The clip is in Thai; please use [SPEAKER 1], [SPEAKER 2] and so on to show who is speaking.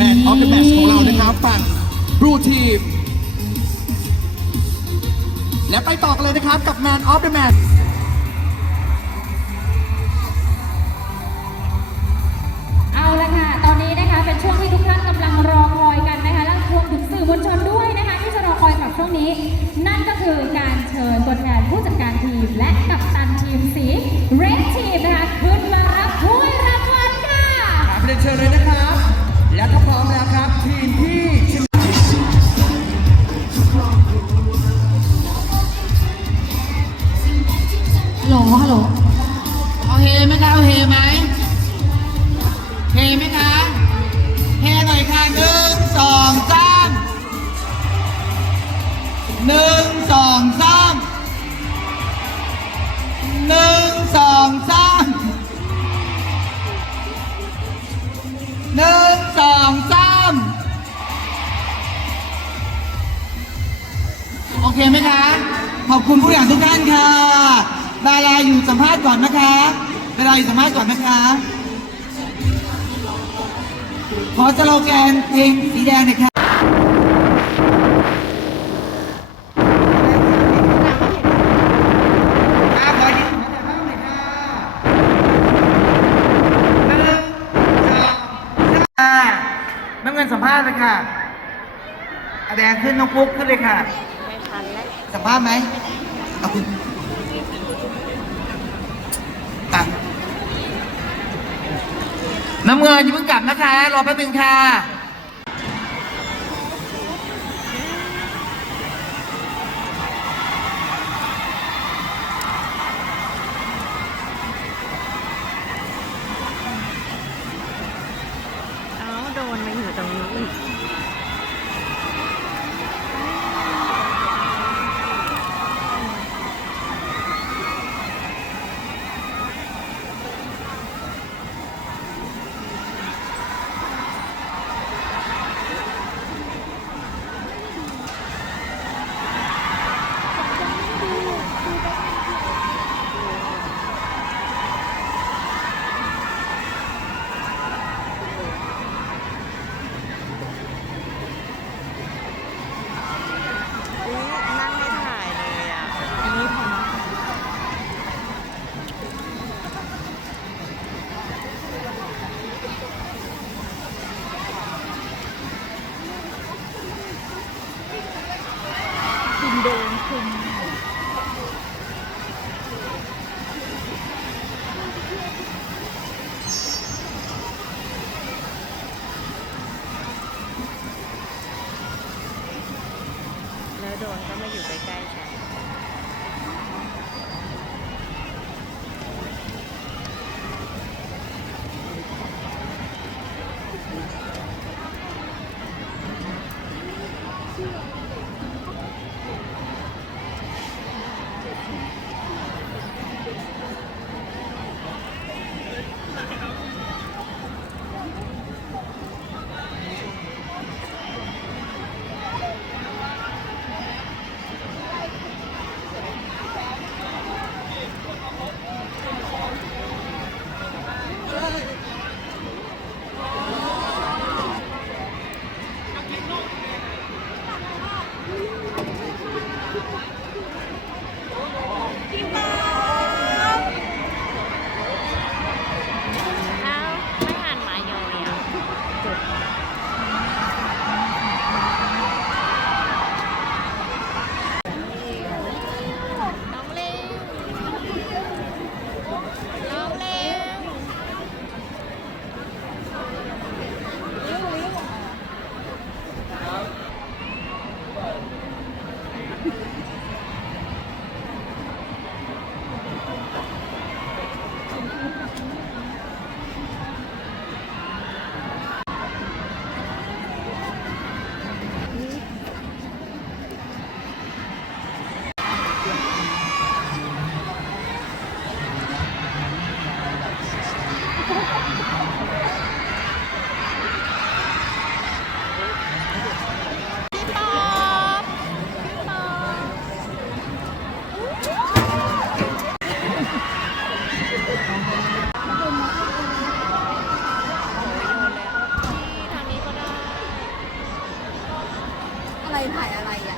[SPEAKER 1] แมนออฟเดอะแมชของเรานะครับฝั่งบลูทีม และไปต่อกันเลยนะครับกับแมนออฟเดอะแมช
[SPEAKER 2] เอาละค่ะ ตอนนี้นะคะเป็นช่วงที่ทุกท่านกำลังรอคอยกันนะคะและรวมถึงสื่อมวลชนด้วยนะคะที่จะรอคอยกับช่วงนี้ นั่นก็คือการเชิญตัวแทนผู้จัดการทีม และกัปตันทีมสีเรดทีมนะคะขึ้นมารับถ้วยรางวัลค่ะ
[SPEAKER 1] ครับเรียนเชิญเลยนะครับ
[SPEAKER 3] เอาเฮไหมคะเอาเฮไหมเฮไหมคะเฮหน่อยค่ะหนึ่งสองสามหนึ่งสองสามหนึ่งสองสามหนึ่งสองสามโอเคไหมคะ ขอบคุณผู้อย่างทุกท่านค่ะ ดาราอยู่สัมภาษณ์ก่อนนะคะดาราอยู่สัมภาษณ์ก่อนนะคะ ขอสโลแกนเพลงสีแดงหน่อยค่ะอะขอยิ้มขอแต่บ้างหน่อยค่ะหนึ่งสองสามน้ำเงินสัมภาษณ์เลยค่ะอะแดงขึ้นน้องปุ๊กขึ้นเลยค่ะ สัมภาษณ์ไหมเอาคุณอะ น้ำเงินอย่าเพิ่งกลับนะคะ รอแป๊บนึงค่ะ
[SPEAKER 4] เอาโดนมาอยู่ตรงนี้อีก อุ๊ยนั่งไม่ถ่ายเลยอะ อันนี้ผมคุณ เดินคุมแล้วโดนก็มาอยู่ใกล้ๆฉันา
[SPEAKER 5] ยอะไรอะ